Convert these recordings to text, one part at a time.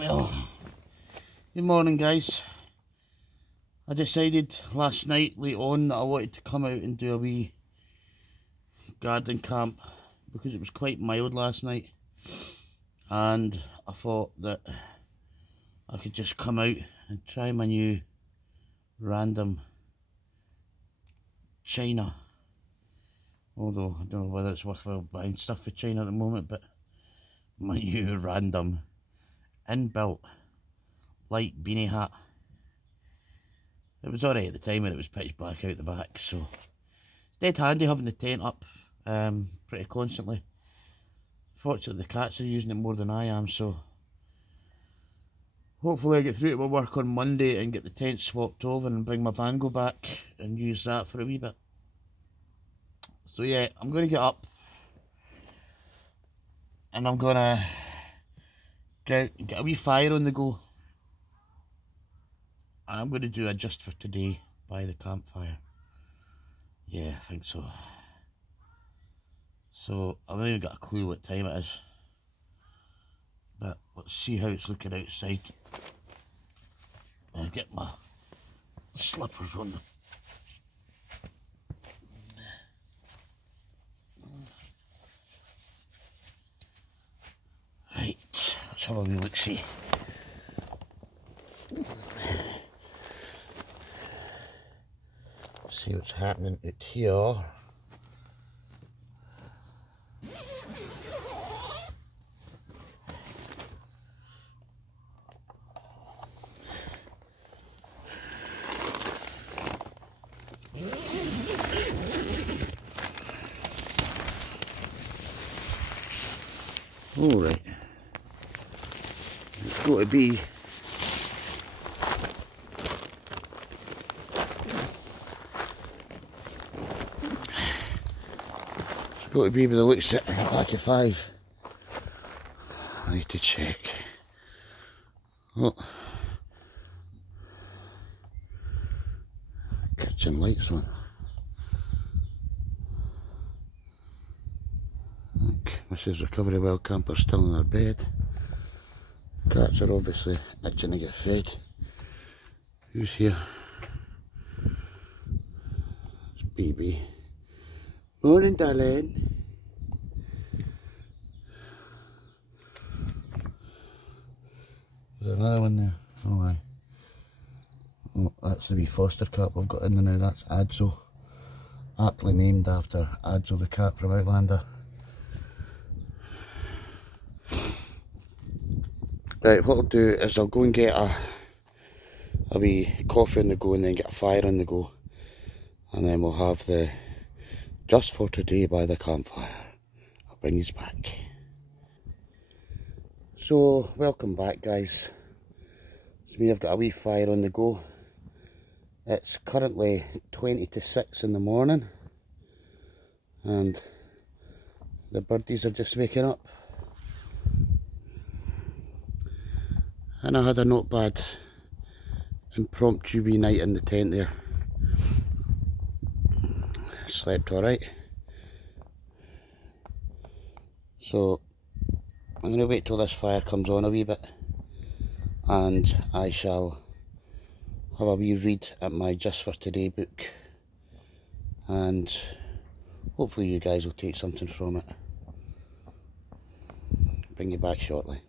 Well, good morning guys. I decided last night late on that I wanted to come out and do a wee garden camp because it was quite mild last night, and I thought that I could just come out and try my new random China. Although I don't know whether it's worthwhile buying stuff for China at the moment, but my new random inbuilt light beanie hat. It was alright at the time when it was pitch black out the back, so it's dead handy having the tent up pretty constantly. Fortunately the cats are using it more than I am, so hopefully I get through to my work on Monday and get the tent swapped over and bring my van go back and use that for a wee bit. So yeah, I'm going to get up and I'm going to get a wee fire on the go. And I'm going to do a just for today by the campfire. Yeah, I think so. So I've not even got a clue what time it is, but let's see how it's looking outside. I'll get my slippers on. Right, let's have a wee look-see. See what's happening out here. All right, it's got to be by the looks at the back of 5. I need to check. Oh, kitchen lights on. Look, Mrs. Recovery WildCamper still in her bed. Cats are obviously itching to get fed. Who's here? It's Baby. Morning, darling. Is there another one there? Oh, aye. Oh, that's the wee foster cat we've got in there now. That's Adzo. Aptly named after Adzo the cat from Outlander. Right, what I'll do is I'll go and get a wee coffee on the go and then get a fire on the go. And then we'll have the just for today by the campfire. I'll bring you back. So, welcome back guys. It's me, I've got a wee fire on the go. It's currently 20 to 6 in the morning. And the birdies are just waking up. And I had a not bad impromptu wee night in the tent there. Slept alright. So I'm going to wait till this fire comes on a wee bit and I shall have a wee read at my Just for Today book, and hopefully you guys will take something from it. Bring you back shortly.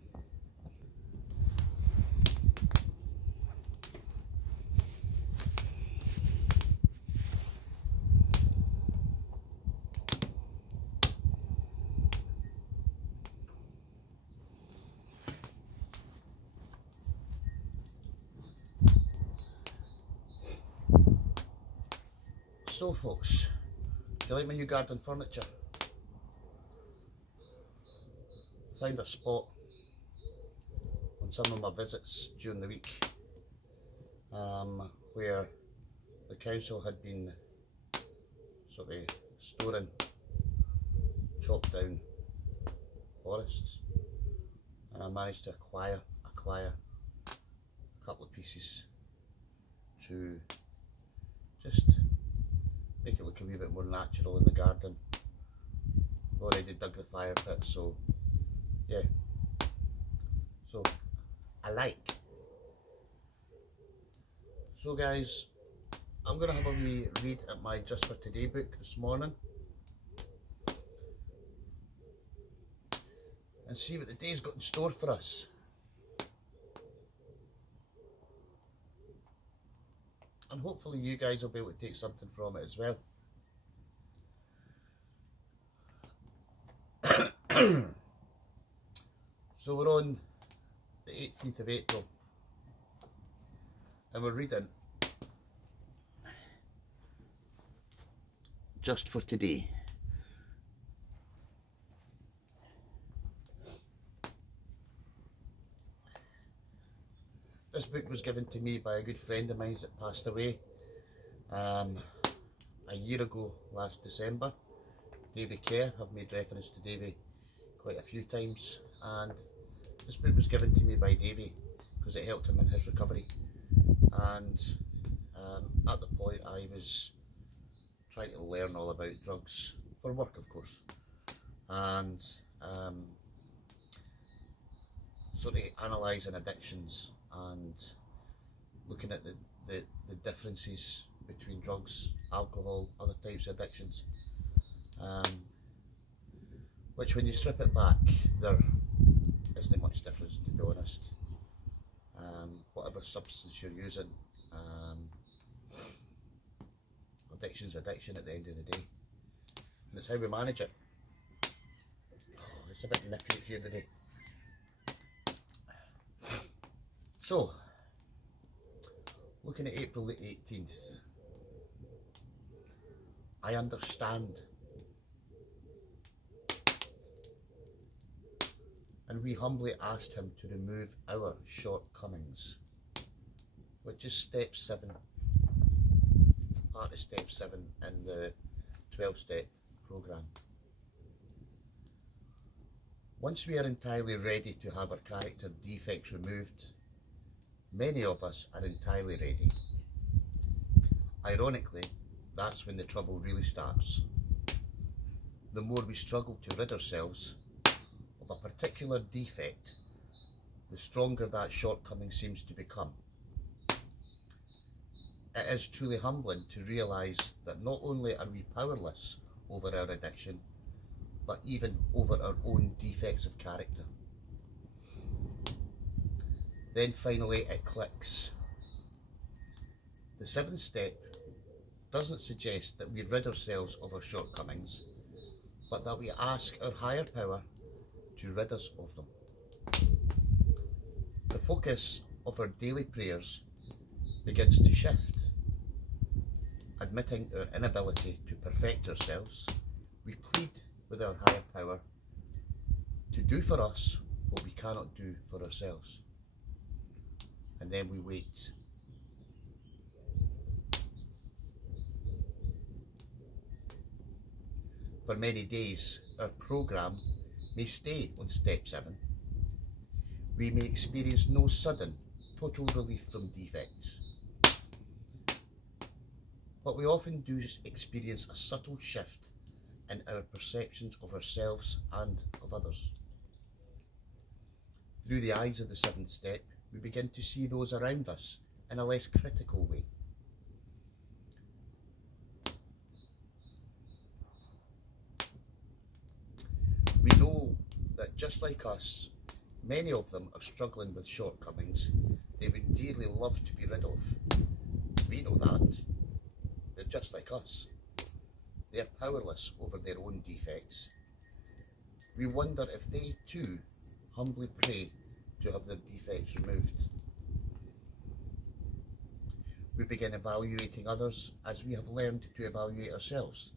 So folks, do you like my new garden furniture? Found a spot on some of my visits during the week where the council had been sort of storing chopped down forests, and I managed to acquire a couple of pieces to just make it look a wee bit more natural in the garden. I've already dug the fire pit, so yeah. So I like. So guys, I'm going to have a wee read at my Just For Today book this morning and see what the day's got in store for us. And hopefully you guys will be able to take something from it as well. So we're on the 18th of April and we're reading Just For Today. This book was given to me by a good friend of mine that passed away a year ago last December. Davy Kerr. I've made reference to Davy quite a few times, and this book was given to me by Davy because it helped him in his recovery. And at the point I was trying to learn all about drugs for work, of course, and sort of analysing addictions and looking at the differences between drugs, alcohol, other types of addictions, which when you strip it back there isn't much difference, to be honest. Whatever substance you're using, addiction's addiction at the end of the day, and it's how we manage it. Oh, it's a bit nippy here today. So, looking at April the 18th, I understand. And we humbly asked him to remove our shortcomings, which is step 7, part of step 7 in the 12-step program. Once we are entirely ready to have our character defects removed, many of us are entirely ready. Ironically, that's when the trouble really starts. The more we struggle to rid ourselves of a particular defect, the stronger that shortcoming seems to become. It is truly humbling to realise that not only are we powerless over our addiction, but even over our own defects of character. Then finally it clicks. The 7th step doesn't suggest that we rid ourselves of our shortcomings, but that we ask our higher power to rid us of them. The focus of our daily prayers begins to shift. Admitting our inability to perfect ourselves, we plead with our higher power to do for us what we cannot do for ourselves. And then we wait. For many days, our program may stay on step 7. We may experience no sudden, total relief from defects, but we often do experience a subtle shift in our perceptions of ourselves and of others. Through the eyes of the 7th step, we begin to see those around us in a less critical way. We know that just like us, many of them are struggling with shortcomings they would dearly love to be rid of. We know that. They're just like us. They are powerless over their own defects. We wonder if they too humbly pray to have their defects removed. We begin evaluating others as we have learned to evaluate ourselves,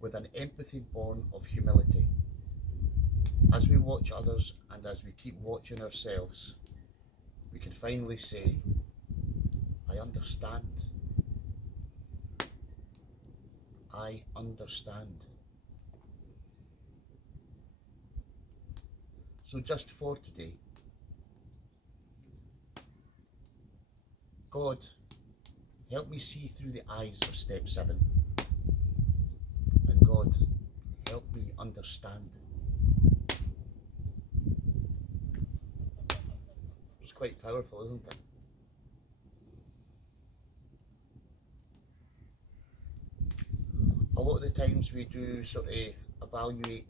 with an empathy born of humility. As we watch others and as we keep watching ourselves, we can finally say, I understand. I understand. So just for today, God, help me see through the eyes of step 7. And God, help me understand. quite powerful, isn't it? A lot of the times we do sort of evaluate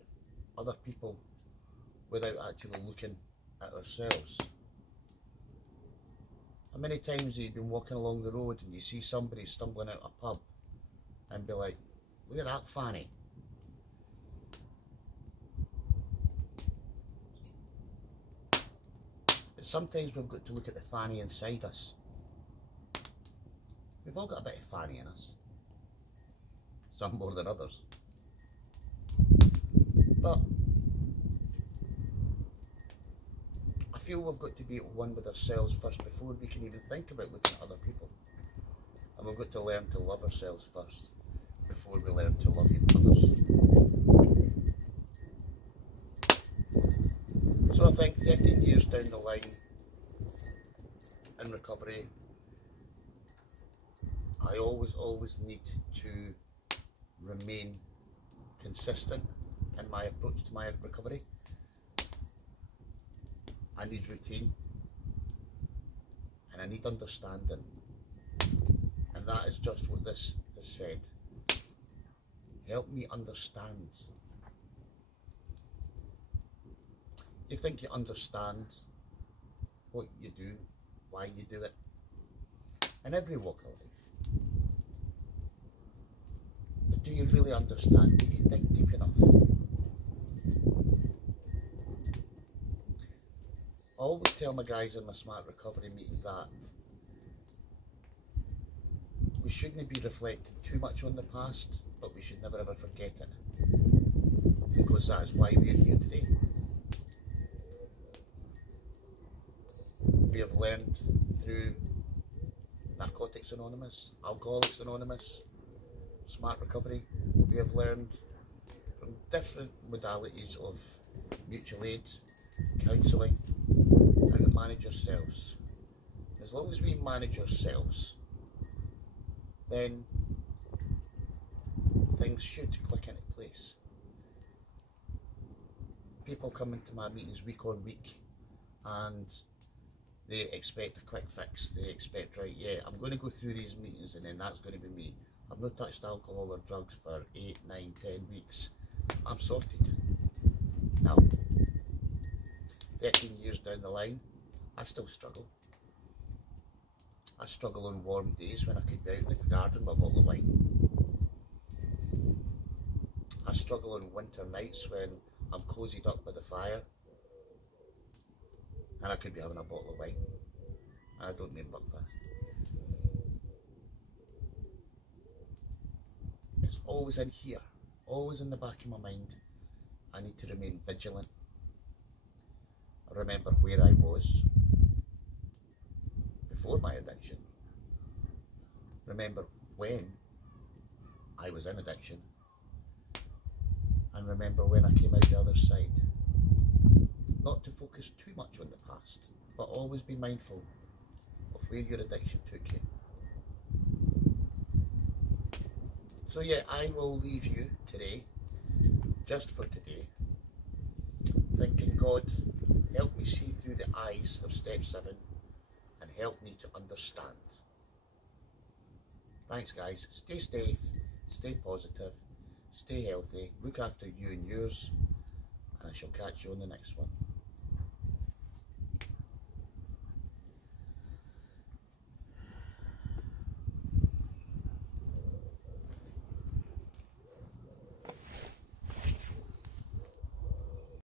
other people without actually looking at ourselves. How many times have you been walking along the road and you see somebody stumbling out a pub and be like, look at that fanny. But sometimes we've got to look at the fanny inside us. We've all got a bit of fanny in us. Some more than others. But I feel we've got to be at one with ourselves first before we can even think about looking at other people. And we've got to learn to love ourselves first before we learn to love others. So I think 13 years down the line in recovery, I always need to remain consistent in my approach to my recovery. I need routine and I need understanding, and that is just what this has said. Help me understand. You think you understand what you do, why you do it, in every walk of life. But do you really understand? Do you dig deep enough? I always tell my guys in my Smart Recovery meeting that we shouldn't be reflecting too much on the past, but we should never ever forget it, because that is why we are here today. We have learned through Narcotics Anonymous, Alcoholics Anonymous, Smart Recovery, we have learned from different modalities of mutual aid, counselling, how to manage ourselves. As long as we manage ourselves, then things should click into place. People come into my meetings week on week and they expect a quick fix. They expect, right, yeah, I'm going to go through these meetings and then that's going to be me. I've not touched alcohol or drugs for 8, 9, 10 weeks. I'm sorted. Now, 13 years down the line, I still struggle. I struggle on warm days when I could be out in the garden with a bottle of wine. I struggle on winter nights when I'm cozied up by the fire and I could be having a bottle of wine. And I don't mean buckfast. It's always in here, always in the back of my mind. I need to remain vigilant. I remember where I was before my addiction. Remember when I was in addiction. And remember when I came out the other side. Not to focus too much on the past, but always be mindful of where your addiction took you. So yeah, I will leave you today, just for today, thinking, God, help me see through the eyes of step 7 and help me to understand. Thanks guys, stay safe, stay positive, stay healthy, look after you and yours, and I shall catch you on the next one.